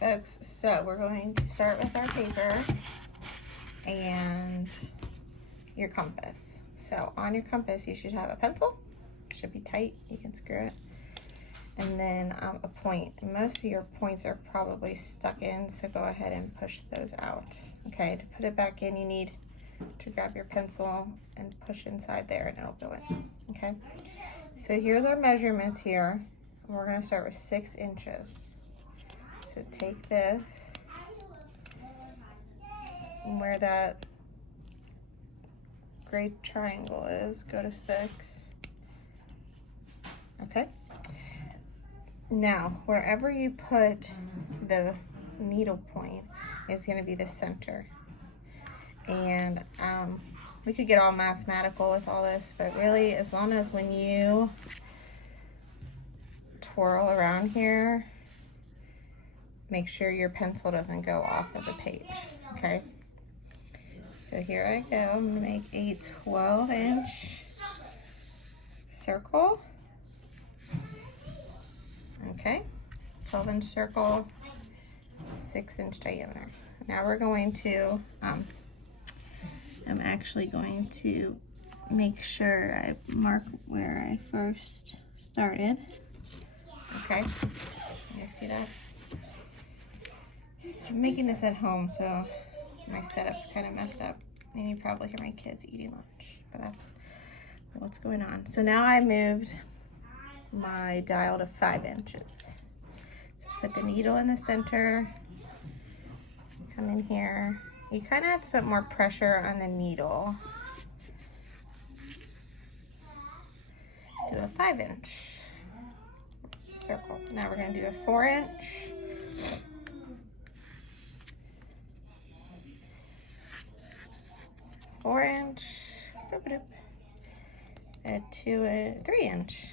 right, folks, so we're going to start with our paper and your compass. So on your compass, you should have a pencil. It should be tight, you can screw it. And then a point. Most of your points are probably stuck in, so go ahead and push those out. Okay, to put it back in, you need to grab your pencil and push inside there and it'll go in, okay? So here's our measurements here. We're gonna start with 6 inches. So take this, and where that gray triangle is, go to 6. Okay. Now, wherever you put the needle point is going to be the center. And we could get all mathematical with all this, but really, as long as when you twirl around here, make sure your pencil doesn't go off of the page, okay? So here I go. I'm going to make a 12-inch circle. Okay, 12-inch circle, 6-inch diameter. Now we're going to, I'm actually going to make sure I mark where I first started. Okay, you see that? I'm making this at home, so my setup's kind of messed up. And you probably hear my kids eating lunch, but that's what's going on. So now I moved my dial to 5 inches. So put the needle in the center, come in here. You kind of have to put more pressure on the needle. Do a 5-inch circle. Now we're going to do a 4-inch. A 3-inch.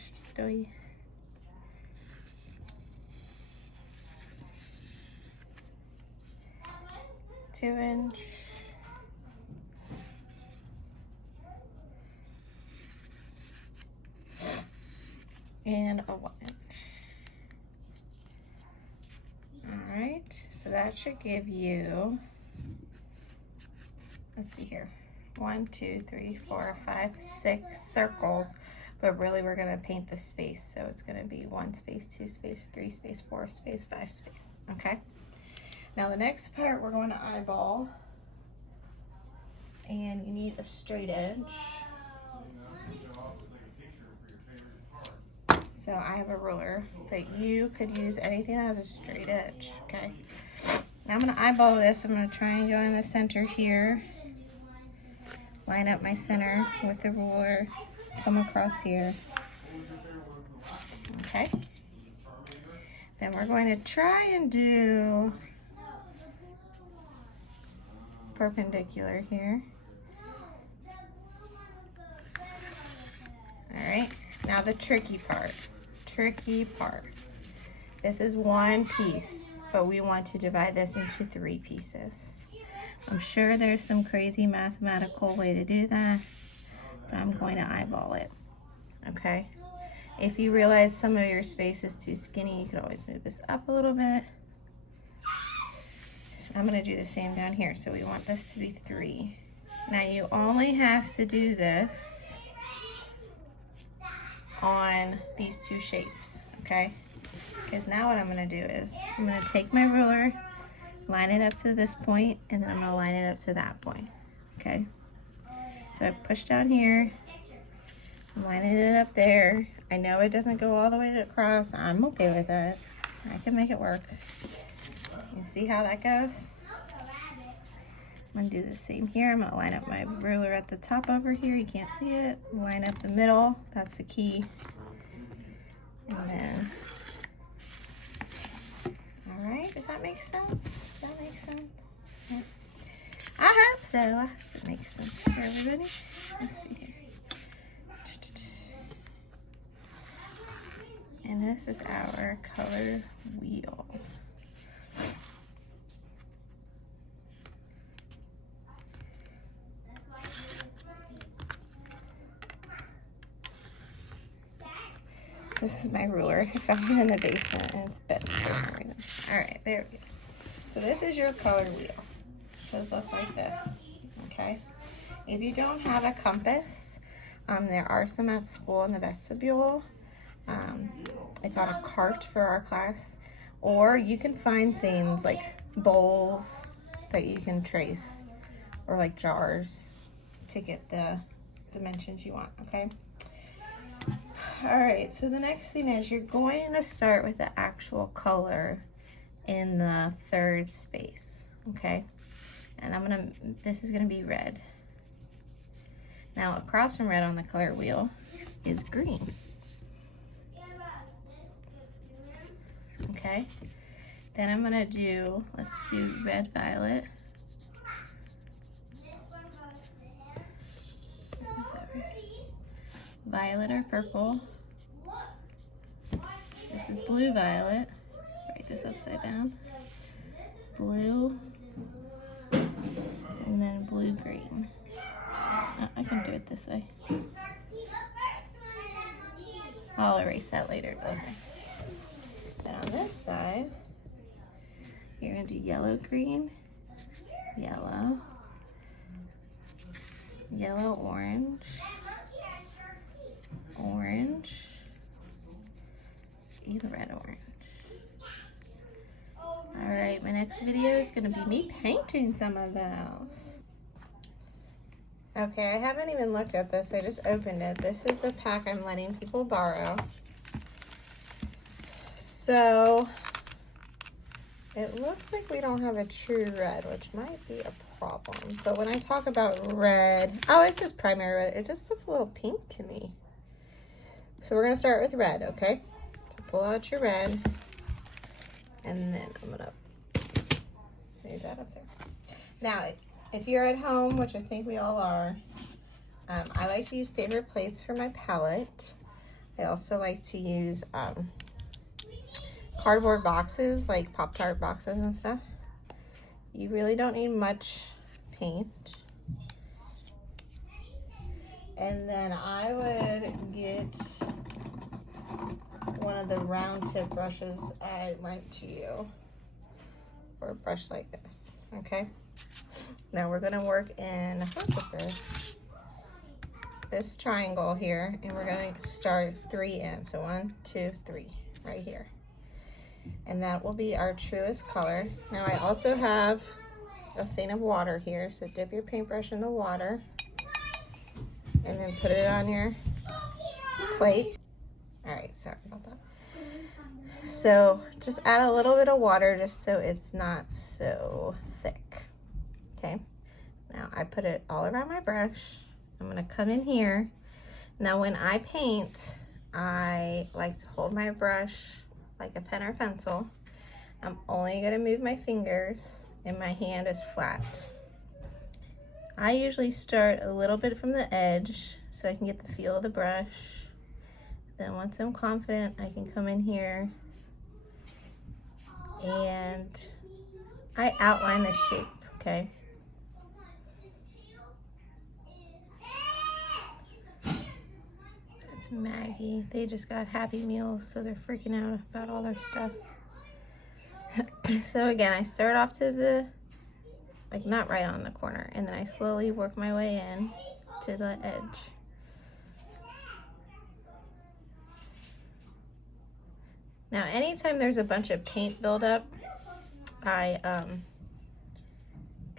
2-inch. And a 1-inch. All right, so that should give you, let's see here, 1, 2, 3, 4, 5, 6 circles, but really we're gonna paint the space. So it's gonna be 1 space, 2 space, 3 space, 4 space, 5 space, okay? Now the next part we're going to eyeball, and you need a straight edge. So I have a ruler, but you could use anything that has a straight edge, okay? Now I'm gonna eyeball this. I'm gonna try and go in the center here. Line up my center with the ruler, come across here. Okay. Then we're going to try and do perpendicular here. All right, now the tricky part. This is one piece, but we want to divide this into 3 pieces. I'm sure there's some crazy mathematical way to do that, but I'm going to eyeball it, okay? If you realize some of your space is too skinny, you could always move this up a little bit. I'm gonna do the same down here, so we want this to be 3. Now you only have to do this on these 2 shapes, okay? Because now what I'm gonna do is, I'm gonna take my ruler, line it up to this point, and then I'm gonna line it up to that point, okay? So I push down here, I'm lining it up there. I know it doesn't go all the way across. I'm okay with that. I can make it work. You see how that goes? I'm gonna do the same here. I'm gonna line up my ruler at the top over here. You can't see it. Line up the middle. That's the key. And then, all right, does that make sense? Does that make sense? Yeah. I hope so. I hope it makes sense for everybody. Let's see here. And this is our color wheel. This is my ruler. I found it in the basement and it's bent. All right, there we go. So this is your color wheel. It should look like this, okay? If you don't have a compass, there are some at school in the vestibule. It's on a cart for our class. Or you can find things like bowls that you can trace, or like jars to get the dimensions you want, okay? All right, so the next thing is you're going to start with the actual color in the third space, okay? And this is gonna be red. Now across from red on the color wheel is green. Okay, then I'm gonna do, let's do red, violet. Violet or purple. This is blue, violet. Write this upside down. Blue, and then blue, green. I can do it this way. I'll erase that later, but okay. Then on this side, you're gonna do yellow, green, yellow, yellow, orange, orange, even red, orange. All right, my next video is gonna be me painting some of those. Okay, I haven't even looked at this. I just opened it. This is the pack I'm letting people borrow. So it looks like we don't have a true red, which might be a problem. But when I talk about red, oh, it says primary red. It just looks a little pink to me. So we're gonna start with red, okay? So pull out your red, and then I'm gonna move that up there. Now, if you're at home, which I think we all are, I like to use paper plates for my palette. I also like to use cardboard boxes, like Pop-Tart boxes and stuff. You really don't need much paint. And then I would get one of the round tip brushes I lent to you, or a brush like this, okay? Now we're gonna work in this triangle here, and we're gonna start 3 in. So 1, 2, 3, right here. And that will be our truest color. Now I also have a thing of water here, so dip your paintbrush in the water and then put it on your plate. All right, sorry about that. So just add a little bit of water just so it's not so thick. Okay, now I put it all around my brush. I'm gonna come in here. Now when I paint, I like to hold my brush like a pen or pencil. I'm only gonna move my fingers and my hand is flat. I usually start a little bit from the edge so I can get the feel of the brush. Then once I'm confident, I can come in here and I outline the shape, okay? That's Maggie. They just got Happy Meals, so they're freaking out about all their stuff. So again, I start off to the, like not right on the corner, and then I slowly work my way in to the edge. Now, anytime there's a bunch of paint buildup, I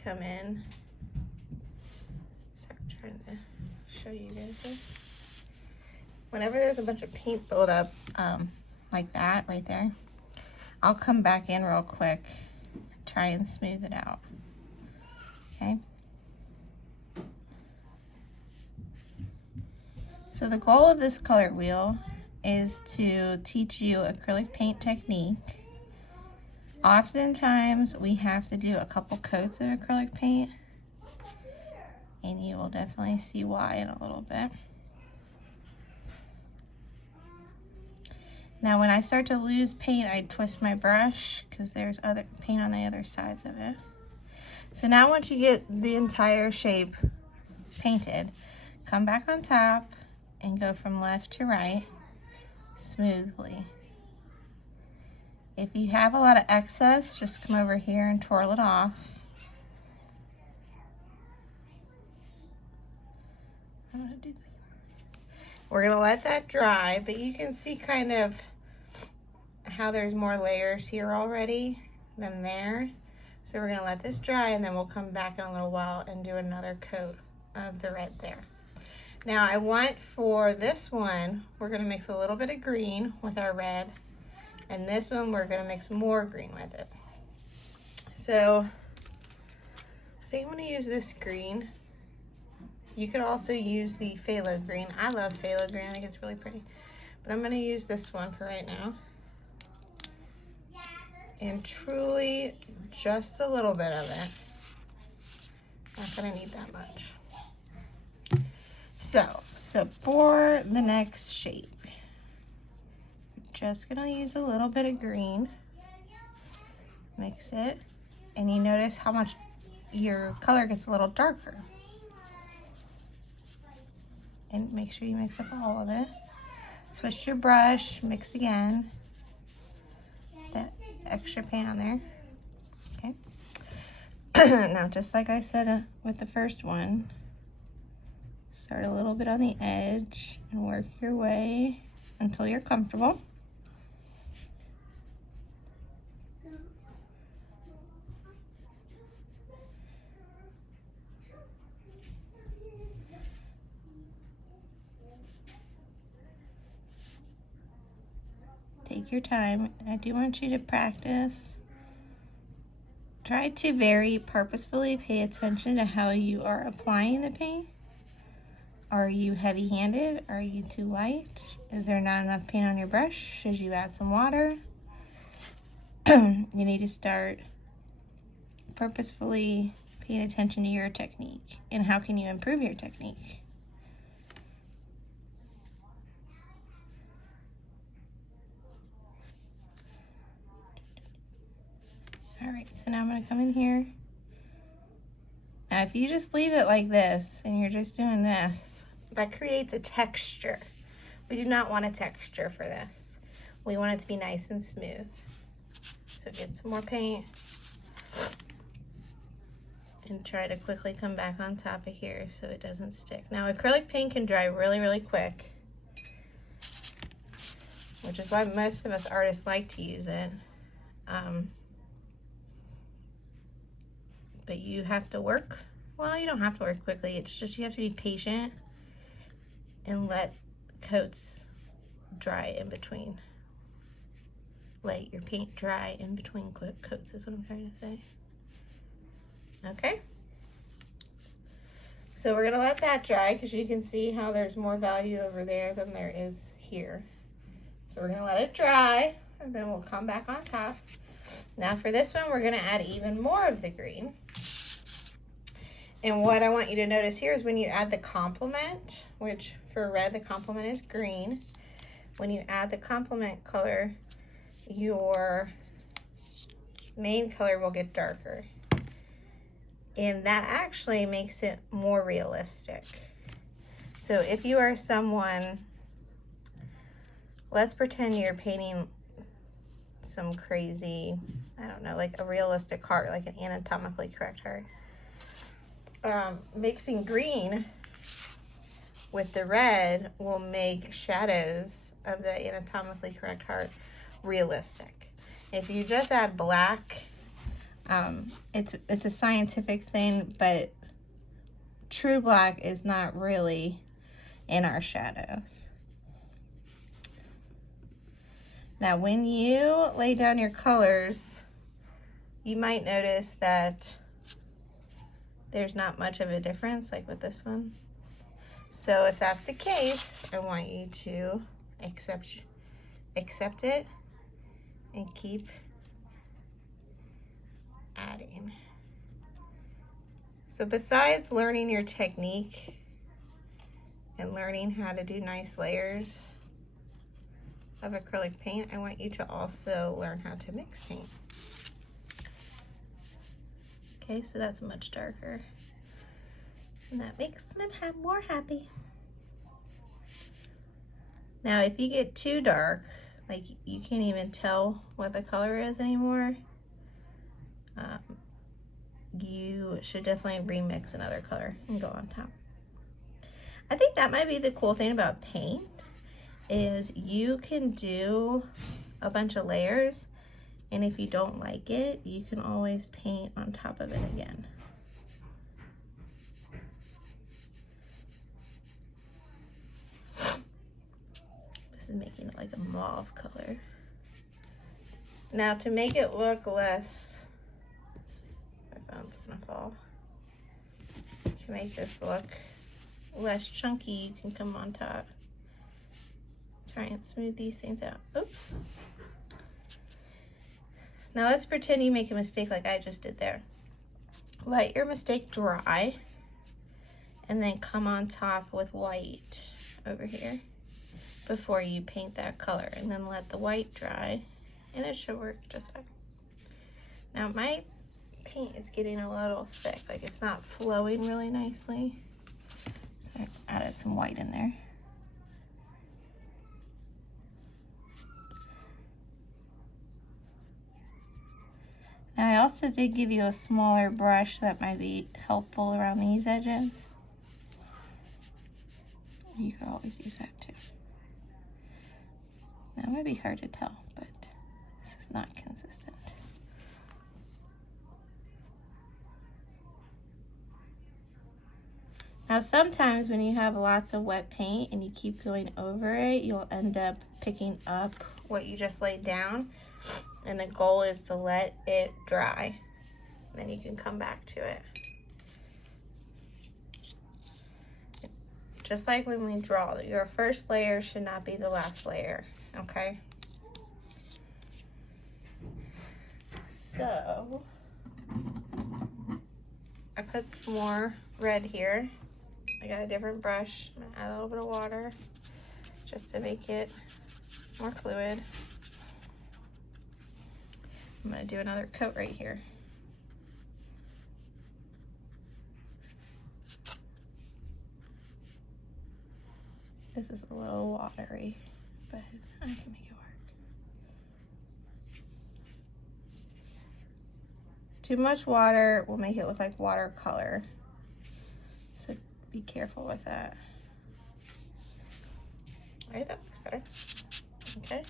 come in. Sorry, I'm trying to show you guys this. Whenever there's a bunch of paint buildup, like that right there, I'll come back in real quick, try and smooth it out. Okay. So the goal of this color wheel is to teach you acrylic paint technique. Oftentimes we have to do a couple coats of acrylic paint, and you will definitely see why in a little bit. Now when I start to lose paint, I twist my brush because there's other paint on the other sides of it. So now once you get the entire shape painted, come back on top and go from left to right smoothly. If you have a lot of excess, just come over here and twirl it off. I'm gonna do this. We're gonna let that dry, but you can see kind of how there's more layers here already than there. So we're gonna let this dry, and then we'll come back in a little while and do another coat of the red there. Now I want for this one, we're gonna mix a little bit of green with our red, and this one we're gonna mix more green with it. So I think I'm gonna use this green. You could also use the phthalo green. I love phthalo green, I think it's really pretty. But I'm gonna use this one for right now. And truly just a little bit of it. Not gonna need that much. So for the next shape, just gonna use a little bit of green, mix it, and you notice how much your color gets a little darker. And make sure you mix up all of it. Switch your brush, mix again. That extra paint on there, okay? Now, just like I said with the first one, start a little bit on the edge and work your way until you're comfortable. Take your time. I do want you to practice. Try to very purposefully pay attention to how you are applying the paint. Are you heavy-handed? Are you too light? Is there not enough paint on your brush? Should you add some water? You need to start purposefully paying attention to your technique and how can you improve your technique. All right, so now I'm gonna come in here. Now, if you just leave it like this and you're just doing this, that creates a texture. We do not want a texture for this. We want it to be nice and smooth. So get some more paint and try to quickly come back on top of here so it doesn't stick. Now, acrylic paint can dry really, really quick, which is why most of us artists like to use it. But you have to work, well, you don't have to work quickly. It's just you have to be patient and let coats dry in between. Let your paint dry in between coats is what I'm trying to say. Okay. So we're gonna let that dry because you can see how there's more value over there than there is here. So we're gonna let it dry and then we'll come back on top. Now for this one, we're gonna add even more of the green. And what I want you to notice here is when you add the complement, which for red, the complement is green. When you add the complement color, your main color will get darker. And that actually makes it more realistic. So if you are someone, let's pretend you're painting some crazy, I don't know, like a realistic heart, like an anatomically correct heart. Mixing green with the red will make shadows of the anatomically correct heart realistic. If you just add black, it's a scientific thing, but true black is not really in our shadows. Now, when you lay down your colors, you might notice that there's not much of a difference, like with this one. So if that's the case, I want you to accept it and keep adding. So besides learning your technique and learning how to do nice layers of acrylic paint, I want you to also learn how to mix paint. Okay, so that's much darker. And that makes them more happy. Now, if you get too dark, like you can't even tell what the color is anymore, you should definitely remix another color and go on top. I think that might be the cool thing about paint, is you can do a bunch of layers, and if you don't like it, you can always paint on top of it again. This is making it like a mauve color. Now to make it look less, my phone's gonna fall. To make this look less chunky, you can come on top. Try and smooth these things out. Oops. Now let's pretend you make a mistake like I just did there. Let your mistake dry and then come on top with white over here before you paint that color, and then let the white dry and it should work just fine. Now my paint is getting a little thick, like it's not flowing really nicely, so I added some white in there. Now I also did give you a smaller brush that might be helpful around these edges. You could always use that too. Now it might be hard to tell, but this is not consistent. Now sometimes when you have lots of wet paint and you keep going over it, you'll end up picking up what you just laid down, and the goal is to let it dry. Then you can come back to it. Just like when we draw, your first layer should not be the last layer, okay? So, I put some more red here. I got a different brush. I'm gonna add a little bit of water just to make it more fluid. I'm gonna do another coat right here. This is a little watery, but I can make it work. Too much water will make it look like watercolor, so be careful with that. All right, that looks better. Okay,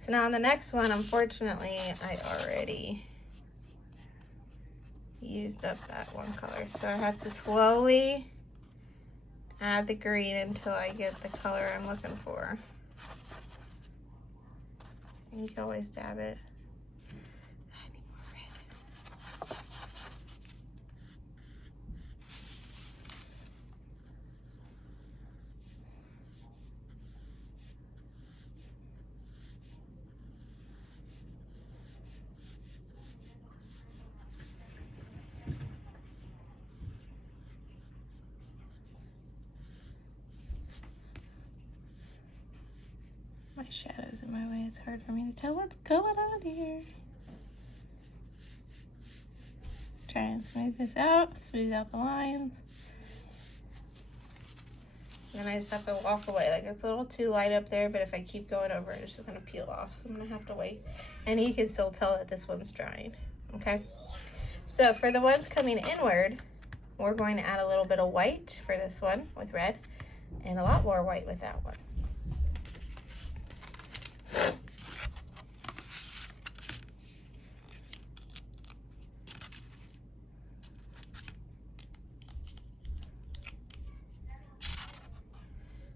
so now on the next one, unfortunately, I already used up that one color, so I have to slowly add the green until I get the color I'm looking for. And you can always dab it. I need more red. My shadow's in my way. It's hard for me to tell what's going on here. Try and smooth this out, smooth out the lines. And I just have to walk away. Like, it's a little too light up there, but if I keep going over it, it's just gonna peel off. So I'm gonna have to wait. And you can still tell that this one's drying, okay? So for the ones coming inward, we're going to add a little bit of white for this one with red, and a lot more white with that one.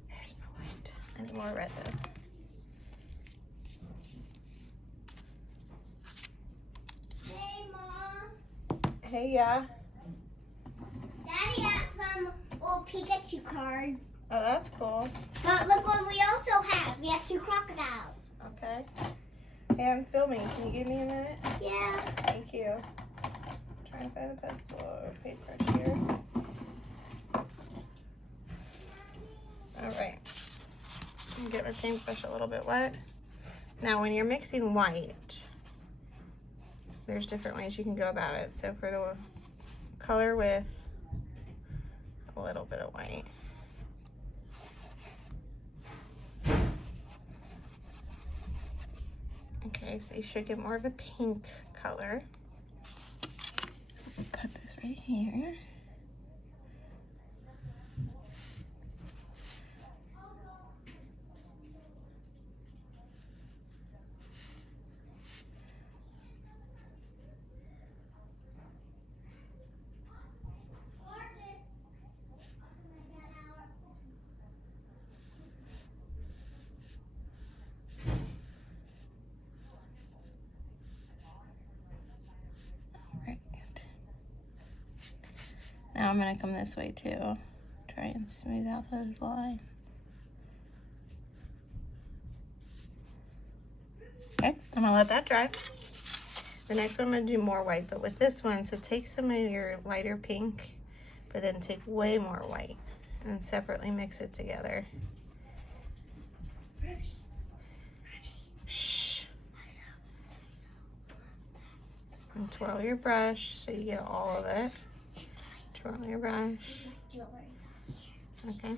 There's my white. I need more red though. Hey, Mom. Hey, yeah. Daddy has some old Pikachu cards. Oh, that's cool. But look what we also have. We have 2 crocodiles. Okay. Hey, I'm filming. Can you give me a minute? Yeah. Thank you. Trying to find a pencil or paintbrush here. Alright. Get my paintbrush a little bit wet. Now when you're mixing white, there's different ways you can go about it. So for the color with a little bit of white. Okay, so you should get more of a pink color. Put this right here. Right. Now I'm gonna come this way too. Try and smooth out those lines. Okay, I'm gonna let that dry. The next one I'm gonna do more white, but with this one, so take some of your lighter pink, but then take way more white and separately mix it together. Shh. And twirl your brush so you get all of it. Twirl your brush. Okay.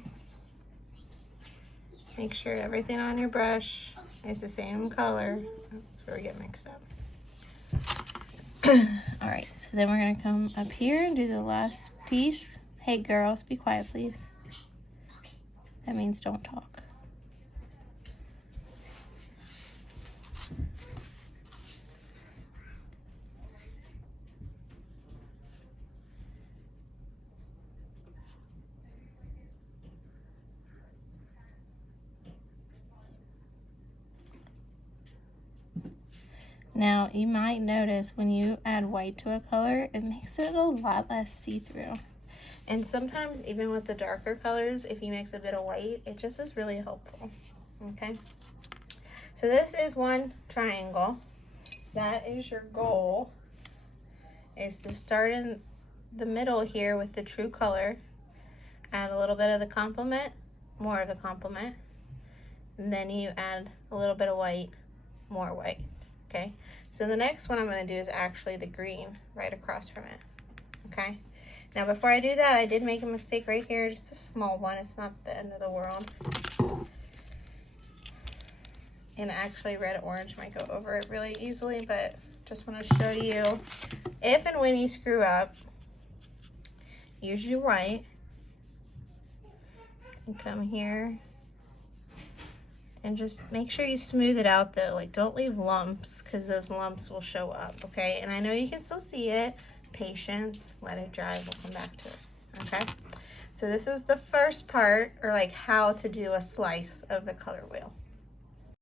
Make sure everything on your brush is the same color. That's where we get mixed up. All right, so then we're gonna come up here and do the last piece. Hey girls, be quiet please. That means don't talk. Now, you might notice when you add white to a color, it makes it a lot less see-through. And sometimes, even with the darker colors, if you mix a bit of white, it just is really helpful, okay? So this is one triangle. That is your goal, is to start in the middle here with the true color, add a little bit of the complement, more of the complement, and then you add a little bit of white, more white. Okay, so the next one I'm going to do is actually the green right across from it. Okay, now before I do that, I did make a mistake right here, just a small one. It's not the end of the world. And actually red orange might go over it really easily, but just want to show you, if and when you screw up, use your white and come here. And just make sure you smooth it out though. Like, don't leave lumps, because those lumps will show up, okay? And I know you can still see it. Patience, let it dry, we'll come back to it, okay? So this is the first part, or like how to do a slice of the color wheel.